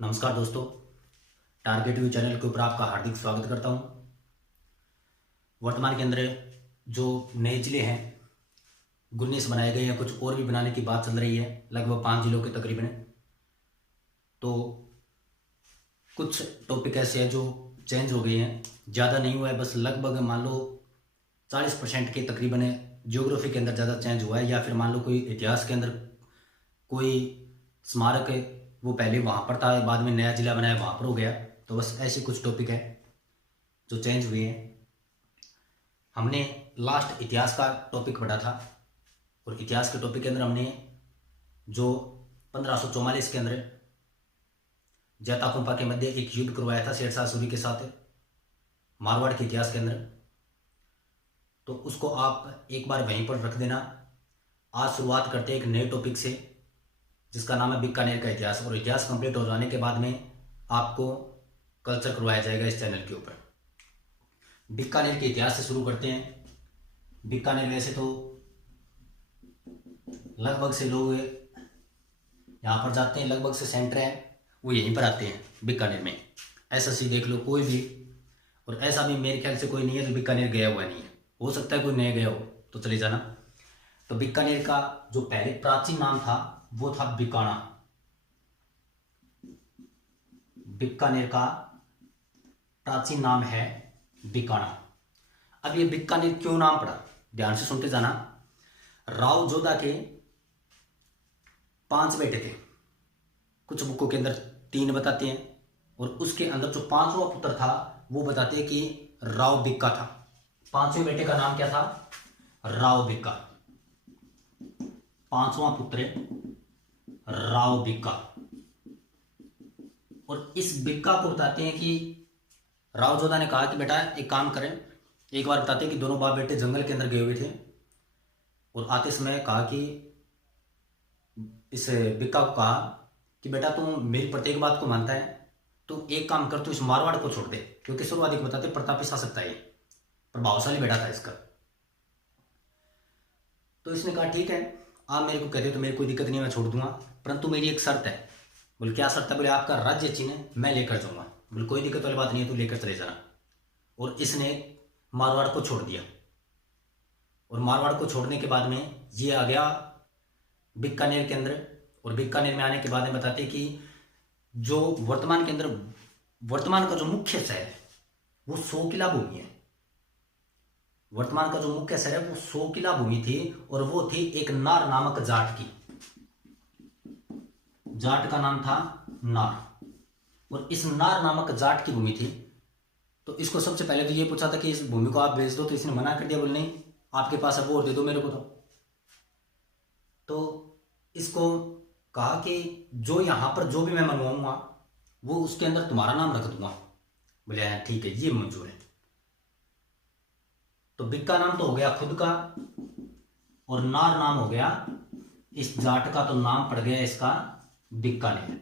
नमस्कार दोस्तों, target view channel के ऊपर आपका हार्दिक स्वागत करता हूं। वर्तमान के अंदर जो नए जिले हैं 19 बनाए गए हैं, कुछ और भी बनाने की बात चल रही है, लगभग 5 जिलों के तकरीबन। तो कुछ टॉपिक ऐसे हैं जो चेंज हो गए हैं, ज़्यादा नहीं हुआ है, बस लगभग मान लो 40% के तकरीबन ज्योग्राफी के अंदर ज़्यादा चेंज हुआ है, या फिर मान लो कोई इतिहास के अंदर कोई स्मारक है वो पहले वहाँ पर था, बाद में नया जिला बनाया वहाँ पर हो गया। तो बस ऐसे कुछ टॉपिक है जो चेंज हुए हैं। हमने लास्ट इतिहास का टॉपिक पढ़ा था, और इतिहास के टॉपिक के अंदर हमने जो 1544 के अंदर जैताकुंपा के मध्य एक युद्ध करवाया था शेरशाह सूरी के साथ मारवाड़ के इतिहास के अंदर, तो उसको आप एक बार वहीं पर रख देना। आज शुरुआत करते हैं एक नए टॉपिक से जिसका नाम है बीकानेर का इतिहास, और इतिहास कंप्लीट हो जाने के बाद में आपको कल्चर करवाया जाएगा इस चैनल के ऊपर। बीकानेर के इतिहास से शुरू करते हैं। बीकानेर वैसे तो लगभग से लोग यहाँ पर जाते हैं, लगभग से सेंटर है वो यहीं पर आते हैं बीकानेर में। ऐसा सी देख लो कोई भी, और ऐसा भी मेरे ख्याल से कोई नहीं है जो बीकानेर गया हुआ नहीं है, हो सकता है कोई नया गया हो तो चले जाना। तो बीकानेर का जो पहले प्राचीन नाम था वो था बीकाणा। बीकानेर का प्राचीन नाम है बीकाणा। अब ये बीकानेर क्यों नाम पड़ा, ध्यान से सुनते जाना। राव जोधा के 5 बेटे थे, कुछ बुकों के अंदर 3 बताते हैं, और उसके अंदर जो 5वां पुत्र था वो बताते हैं कि राव बिक्का था। 5वें बेटे का नाम क्या था? राव बिक्का। 5वां पुत्र राव बिक्का। और इस बिक्का को बताते हैं कि राव जोधा ने कहा कि बेटा एक काम करें, एक बार बताते हैं कि दोनों बाप बेटे जंगल के अंदर गए हुए थे, और आते समय कहा कि इस बिक्का को कहा कि बेटा तुम मेरी प्रत्येक बात को मानता है, तो एक काम कर, तू इस मारवाड़ को छोड़ दे, क्योंकि शुरुआत एक बताते प्रतापी शासक था, ये प्रभावशाली बेटा था इसका। तो इसने कहा ठीक है, आप मेरे को कहते हो तो मेरी कोई दिक्कत नहीं है, मैं छोड़ दूंगा, परंतु मेरी एक शर्त है। बोले क्या शर्त है? बोले आपका राज्य चिन्ह मैं लेकर जाऊंगा। बोले कोई दिक्कत वाली बात नहीं है, तू लेकर चले जाना। और इसने मारवाड़ को छोड़ दिया, और मारवाड़ को छोड़ने के बाद में ये आ गया बीकानेर के अंदर। और बीकानेर में आने के बाद में बताते कि जो वर्तमान के अंदर वर्तमान का जो मुख्य शहर है वो 100 किला भूमि है। वर्तमान का जो मुख्य शहर है वो 100 किला भूमि थी, और वो थी एक नार नामक जाट की। जाट का नाम था नार, और इस नार नामक जाट की भूमि थी। तो इसको सबसे पहले तो ये पूछा था कि इस भूमि को आप बेच दो, तो इसने मना कर दिया, बोले नहीं आपके पास है वो और दे दो मेरे को। तो इसको कहा कि जो यहां पर जो भी मैं मनवाऊंगा वो उसके अंदर तुम्हारा नाम रख दूंगा। बोले हाँ ठीक है, ये मंजूर है। तो बिक्का नाम तो हो गया खुद का, और नार नाम हो गया इस जाट का, तो नाम पड़ गया इसका बीकानेर।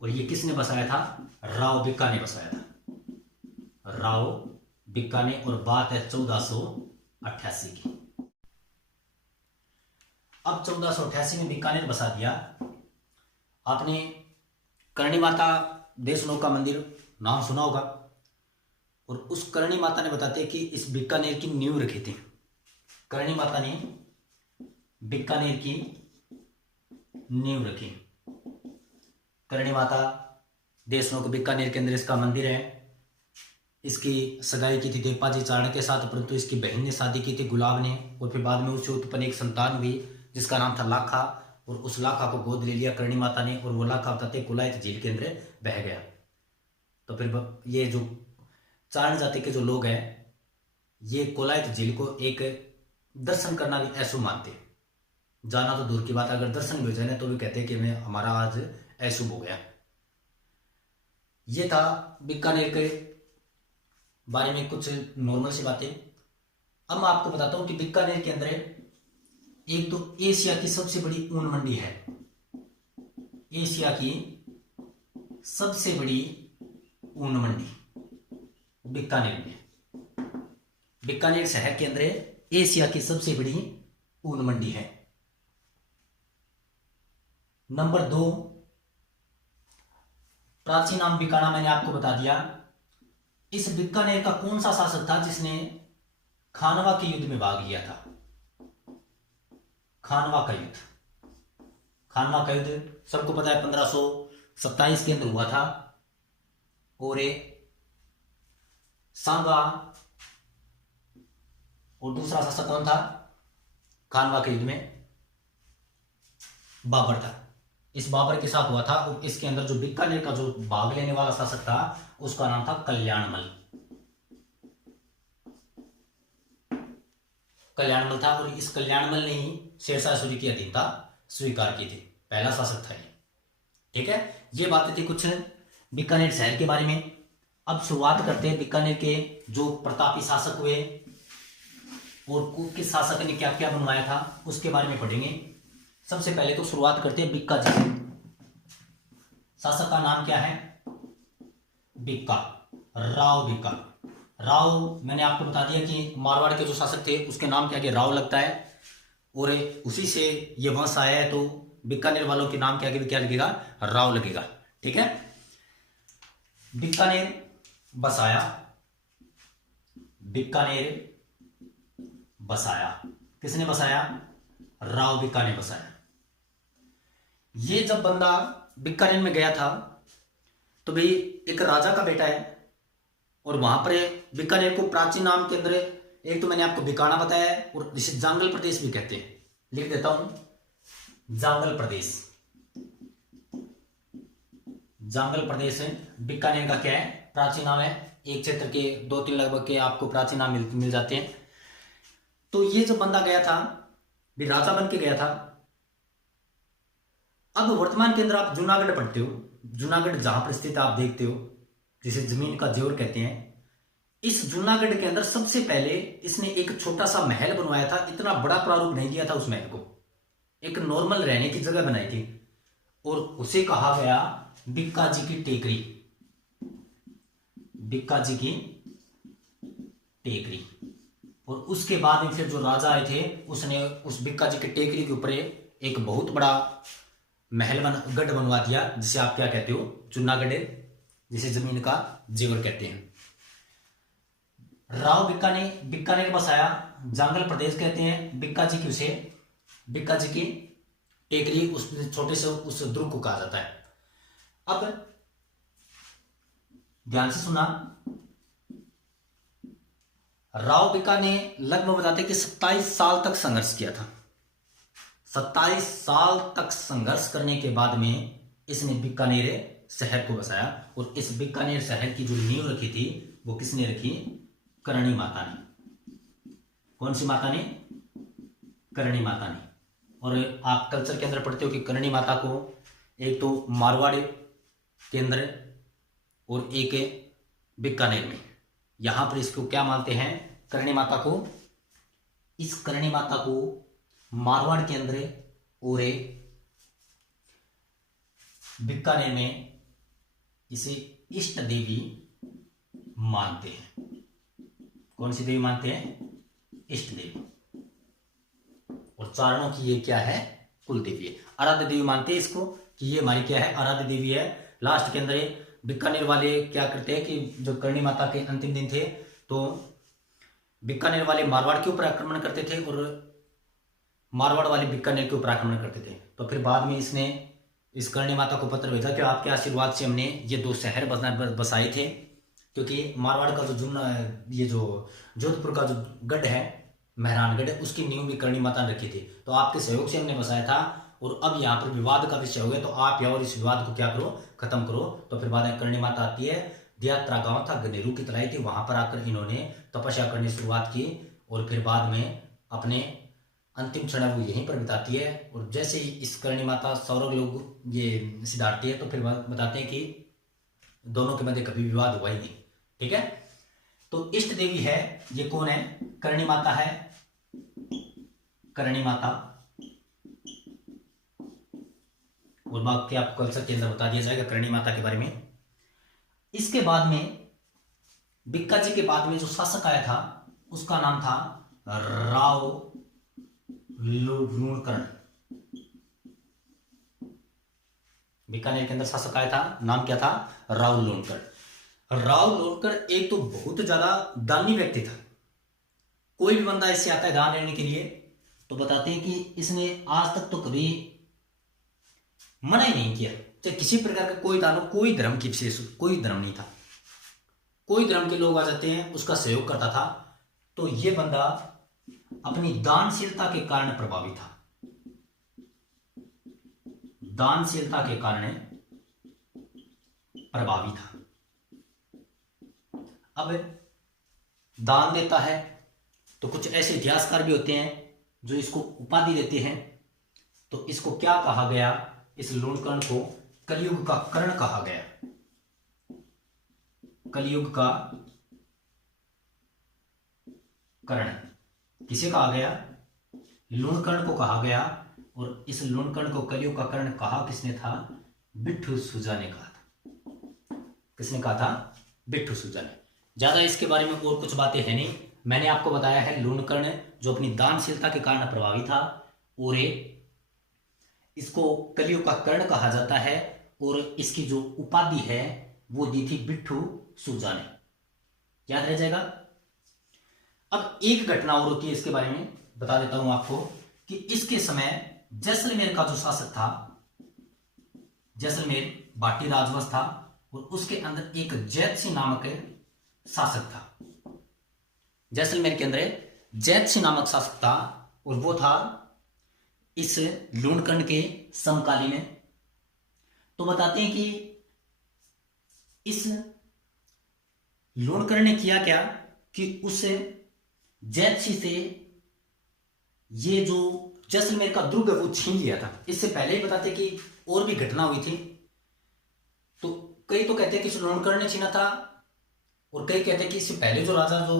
और ये किसने बसाया था? राव बिक्का ने बसाया था, राव बिक्का ने। और बात है 1488 की। अब 1488 में बीकानेर बसा दिया। आपने करणी माता देशनोक का मंदिर नाम सुना होगा, और उस करणी माता ने बताते कि इस बीकानेर की नींव रखी थी। करणी माता ने बीकानेर की नींव रखी। करणी माता देशनोक बीकानेर के अंदर इसका मंदिर है। इसकी सगाई की थी देवपाजी चारण के साथ, परंतु इसकी बहन ने शादी की थी गुलाब ने, और फिर बाद में उससे उत्पन्न एक संतान हुई जिसका नाम था लाखा, और उस लाखा को गोद ले लिया करणी माता ने, और वो लाखा बताते कुलायत झील के अंदर बह गया। तो फिर ये जो चारण जाति के जो लोग हैं ये कोलायत झील को एक दर्शन करना भी ऐसो मानते हैं। जाना तो दूर की बात, अगर दर्शन भी हो जाए तो भी कहते हैं कि मैं हमारा आज ऐसुभ हो गया। ये था बीकानेर के बारे में कुछ नॉर्मल सी बातें। अब मैं आपको बताता हूं कि बीकानेर के अंदर एक तो एशिया की सबसे बड़ी ऊन मंडी है। एशिया की सबसे बड़ी ऊन मंडी बीकानेर में। बीकानेर शहर के अंदर एशिया की सबसे बड़ी ऊन मंडी है। नंबर 2 प्राचीन नाम बीकाना मैंने आपको बता दिया। इस बीकानेर का कौन सा शासक था जिसने खानवा के युद्ध में भाग लिया था? खानवा का युद्ध, खानवा का युद्ध सबको पता है 1527 के अंदर हुआ था। और सांगा और दूसरा शासक कौन था खानवा के युद्ध में? बाबर था। इस बाबर के साथ हुआ था। और इसके अंदर जो बीकानेर का जो भाग लेने वाला शासक था उसका नाम था कल्याणमल। कल्याणमल था। और इस कल्याणमल ने ही शेरशाह सूरी की अधीनता स्वीकार की थी। पहला शासक था ये। ठीक है, ये बातें थी कुछ बीकानेर शहर के बारे में। अब शुरुआत करते हैं बीकानेर के जो प्रतापी शासक हुए और किस शासक ने क्या क्या बनवाया था उसके बारे में पढ़ेंगे। सबसे पहले तो शुरुआत करते हैं बिक्का जी। शासक का नाम क्या है? बिक्का, राव बिक्का। राव मैंने आपको बता दिया कि मारवाड़ के जो शासक थे उसके नाम के आगे राव लगता है और उसी से ये वंश आया है। तो बीकानेर वालों के नाम के आगे भी क्या लगेगा? राव लगेगा। ठीक है, बीकानेर बसाया, बीकानेर बसाया। किसने बसाया? राव बिक्का ने बसाया। ये जब बंदा बीकानेर में गया था तो भाई एक राजा का बेटा है और वहां पर बीकानेर को प्राचीन नाम के अंदर एक तो मैंने आपको बीकाना बताया है और जिसे जांगल प्रदेश भी कहते हैं। लिख देता हूं, जांगल प्रदेश। जांगल प्रदेश है बीकानेर का क्या है? प्राचीन नाम है। एक क्षेत्र के 2-3 लगभग के आपको प्राचीन नाम मिल जाते हैं। तो ये जो बंदा गया था भी राजा बन के गया था। अब वर्तमान के अंदर आप जूनागढ़ पढ़ते हो, जूनागढ़ जहां पर स्थित आप देखते हो जिसे जमीन का जोर कहते हैं। इस जूनागढ़ के अंदर सबसे पहले इसने एक छोटा सा महल बनवाया था। इतना बड़ा प्रारूप नहीं दिया था उस महल को, एक नॉर्मल रहने की जगह बनाई थी और उसे कहा गया बिक्का जी की टेकरी। बिक्का जी की टेकरी। और उसके बाद में फिर जो राजा आए थे उसने उस बिक्का जी की टेकरी के ऊपर एक बहुत बड़ा महल गढ़ बनवा दिया जिसे आप क्या कहते हो? जूनागढ़, जिसे जमीन का जेवर कहते हैं। राव बिक्का ने बीकानेर बसाया, जांगल प्रदेश कहते हैं। बिक्का जी की उसे बिक्का जी की टेकरी उस छोटे से उस दुर्ग को कहा जाता है। अब ध्यान से सुना, राव बिक्का ने लगभग बताते कि 27 साल तक संघर्ष किया था। 27 साल तक संघर्ष करने के बाद में इसने बीकानेर शहर को बसाया। और इस बीकानेर शहर की जो नींव रखी थी वो किसने रखी? करणी माता ने। कौन सी माता ने? करणी माता ने। और आप कल्चर के अंदर पढ़ते हो कि करणी माता को एक तो मारवाड़ के अंदर और एक बीकानेर में, यहां पर इसको क्या मानते हैं? करणी माता को। इस करणी माता को मारवाड़ के अंदर और बीकानेर में इसे इष्ट देवी मानते हैं। कौन सी देवी मानते हैं? इष्ट देवी। और चारणों की ये क्या है? कुल देवी है। आराध्य देवी मानते हैं इसको कि ये हमारी क्या है? आराध्य देवी है। लास्ट के अंदर बीकानेर वाले क्या करते हैं कि जो करणी माता के अंतिम दिन थे तो बीकानेर वाले मारवाड़ के ऊपर आक्रमण करते थे और मारवाड़ वाले बीकानेर के ऊपर आक्रमण करते थे। तो फिर बाद में इसने इस करणी माता को पत्र भेजा कि आपके आशीर्वाद से हमने ये 2 शहर बसाए थे। क्योंकि मारवाड़ का ये जो जोधपुर का जो गढ़ है मेहरानगढ़, उसकी नींव भी करणी माता ने रखी थी। तो आपके सहयोग से हमने बसाया था और अब यहाँ पर विवाद का विषय हो गया तो आप यहाँ और इस विवाद को क्या करो? खत्म करो। तो फिर बाद में करणी माता आती है। दियात्रा गांव था, गनेरू की तलाई थी, वहां पर आकर इन्होंने तपस्या करने की शुरुआत की और फिर बाद में अपने अंतिम क्षण वो यहीं पर बिताती है। और जैसे ही इस करणी माता सौरभ लोग ये सिधारती है तो फिर बताते हैं कि दोनों के मध्य कभी विवाद हुआ ही नहीं। ठीक है, तो इष्ट देवी है ये कौन है? करणी माता है। करणी माता। और बाकी आपको कल्चर के अंदर बता दिया जाएगा करणी माता के बारे में। इसके बाद में बिक्का जी के बाद में जो शासक आया था उसका नाम था राव लूणकरण। बीकानेर के अंदर शासक आया था, नाम क्या था? राव लोणकर। राव लोणकर एक तो बहुत ज्यादा दानी व्यक्ति था। कोई भी बंदा ऐसे आता है दान लेने के लिए तो बताते हैं कि इसने आज तक तो कभी मना ही नहीं किया, चाहे किसी प्रकार का कोई दान हो, कोई धर्म की विशेष कोई धर्म नहीं था, कोई धर्म के लोग आ जाते हैं उसका सहयोग करता था। तो ये बंदा अपनी दानशीलता के कारण प्रभावित था, दानशीलता के कारण प्रभावी था। अब दान देता है तो कुछ ऐसे इतिहासकार भी होते हैं जो इसको उपाधि देते हैं। तो इसको क्या कहा गया? इस लोणकर्ण को कलयुग का कर्ण कहा गया। कलयुग का कर्ण किसे कहा गया? लूणकर्ण को कहा गया। और इस लूणकर्ण को कलयुग का कर्ण कहा किसने था? बिट्ठू सुजा ने कहा था। किसने कहा था? बिट्ठू सुजा ने। ज्यादा इसके बारे में और कुछ बातें है नहीं, मैंने आपको बताया है लूणकर्ण जो अपनी दानशीलता के कारण प्रभावी था और इसको कलयुग का कर्ण कहा जाता है। और इसकी जो उपाधि है वो दी थी बिट्ठू सुजा ने। याद रह जाएगा। अब एक घटना और होती है, इसके बारे में बता देता हूं आपको कि इसके समय जैसलमेर का जो शासक था, जैसलमेर भाटी राजवंश था और उसके अंदर एक जैत सिंह नामक शासक था। जैसलमेर के अंदर जैत सिंह नामक शासक था और वो था इस लूणकर्ण के समकालीन। तो बताते हैं कि इस लूणकर्ण ने किया क्या कि उस जैत सिंह से ये जो जैसलमेर का दुर्ग है वो छीन लिया था। इससे पहले ही बताते कि और भी घटना हुई थी। तो कई तो कहते हैं कि इस लूणकर्ण ने छीना था और कई कहते हैं कि इससे पहले जो राजा जो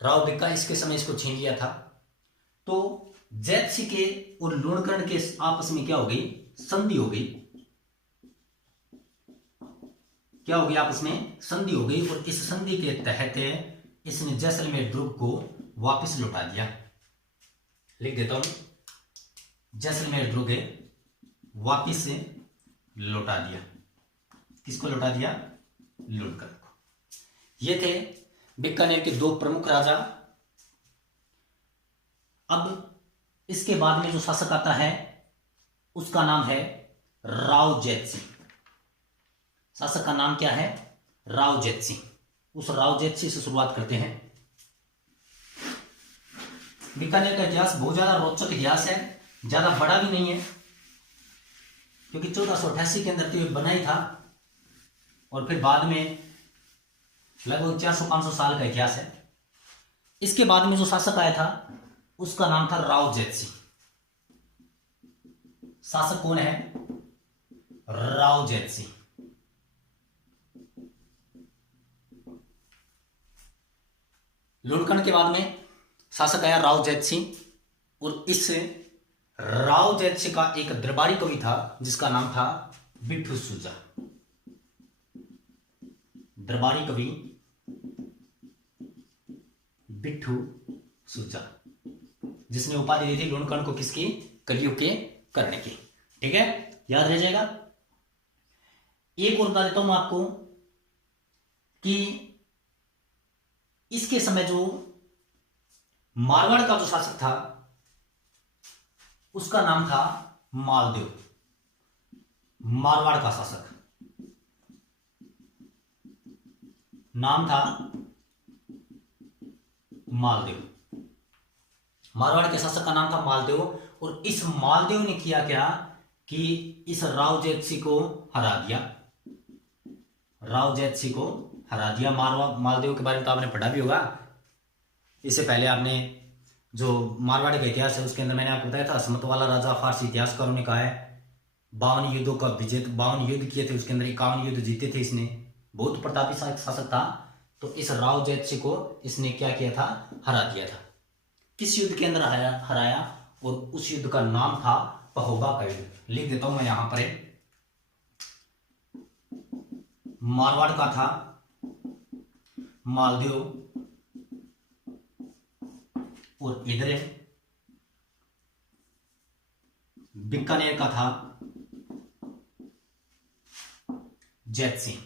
राव बिक्का इसके समय इसको छीन लिया था। तो जैत सिंह के और लूणकर्ण के आपस में क्या हो गई? संधि हो गई। क्या हो गई? आपस में संधि हो गई और इस संधि के तहत इसने जैसलमेर दुर्ग को वापस लौटा दिया। लिख देता हूं, जैसलमेर दुर्ग वापस लौटा दिया। किसको लौटा दिया? लूणकर्ण को। ये थे बीकानेर के दो प्रमुख राजा। अब इसके बाद में जो शासक आता है उसका नाम है राव जैत सिंह। शासक का नाम क्या है? राव जैत सिंह। उस राव जैत सिंह से शुरुआत करते हैं। बीकानेर का इतिहास बहुत ज्यादा रोचक इतिहास है, ज्यादा बड़ा भी नहीं है क्योंकि 1488 के अंदर तो ये बना ही था और फिर बाद में लगभग 400-500 साल का इतिहास है। इसके बाद में जो शासक आया था उसका नाम था राव जैत सिंह। शासक कौन है? राव जैत सिंह। लूणकर्ण के बाद में शासक आया राव जैत सिंह और इस राव जैत सिंह का एक दरबारी कवि था जिसका नाम था बिट्ठू सुजा। दरबारी कवि बिट्ठू सुजा, जिसने उपाधि दी थी लूणकर्ण को किसकी? कलयुग के कर्ण की। ठीक है, याद रह जाएगा। एक और बता देता हूं आपको कि इसके समय जो मारवाड़ का जो शासक था उसका नाम था मालदेव। मारवाड़ का शासक नाम था मालदेव। मारवाड़ के शासक का नाम था मालदेव और इस मालदेव ने किया क्या कि इस राव जैत सिंह को हरा दिया। राव जैत सिंह को हरा दिया। मालदेव के बारे में तो आपने पढ़ा भी होगा। इससे पहले आपने जो मारवाड़ी का इतिहास है उसके अंदर मैंने आपको बताया था समत वाला राजा फारसी इतिहासकारों ने कहा है 52 युद्धों का विजय, 52 युद्ध किए थे, उसके अंदर 51 युद्ध जीते थे इसने। बहुत प्रतापी शासक था। तो इस राव जैत सिंह को इसने क्या किया था? हरा दिया था। किस युद्ध के अंदर हराया? और उस युद्ध का नाम था पहोबा का युद्ध। लिख देता हूं मैं यहां पर। मारवाड़ का था मालदेव और इधर बीकानेर का था जैत सिंह,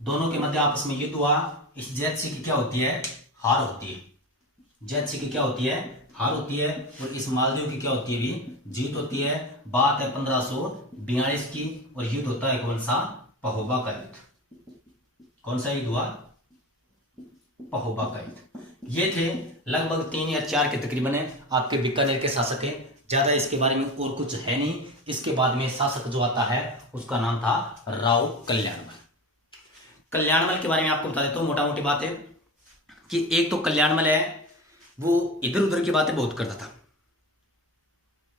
दोनों के मध्य आपस में युद्ध हुआ। इस जैत सिंह की क्या होती है, हार होती है। जैत सिंह की क्या होती है, हार होती है। और इस मालदेव की क्या होती है, भी जीत होती है। बात है 1542 की, और युद्ध होता है कौन सा, पहोबा का युद्ध। कौन सा युद्ध हुआ, पहोबा का युद्ध। ये थे लगभग 3 या 4 के तकरीबन आपके बीकानेर के शासक हैं। ज्यादा इसके बारे में और कुछ है नहीं। इसके बाद में शासक जो आता है उसका नाम था राव कल्याणमल। कल्याणमल के बारे में आपको बता देता हूं, मोटा मोटी बात है कि एक तो कल्याणमल है वो इधर उधर की बातें बहुत करता था।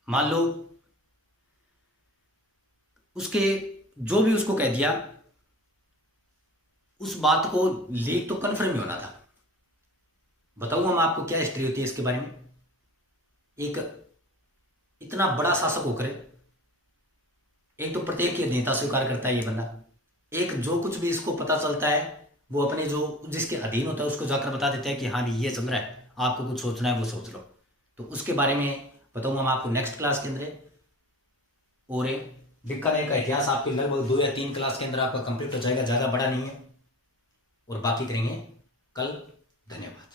मान लो उसके जो भी उसको कह दिया, उस बात को लीक तो कन्फर्म ही होना था। बताऊंगा मैं आपको क्या हिस्ट्री होती है इसके बारे में। एक इतना बड़ा शासक होकर एक तो प्रत्येक के नेता स्वीकार करता है ये बंदा, एक जो कुछ भी इसको पता चलता है वो अपने जो जिसके अधीन होता है उसको जाकर बता देता है कि हाँ भी ये चल रहा है, आपको कुछ सोचना है वो सोच लो। तो उसके बारे में बताऊंगा मैं आपको नेक्स्ट क्लास के अंदर। और बीकानेर का इतिहास आपके लगभग 2 या 3 क्लास के अंदर आपका कंप्लीट हो जाएगा, ज़्यादा बड़ा नहीं है। और बाकी करेंगे कल। धन्यवाद।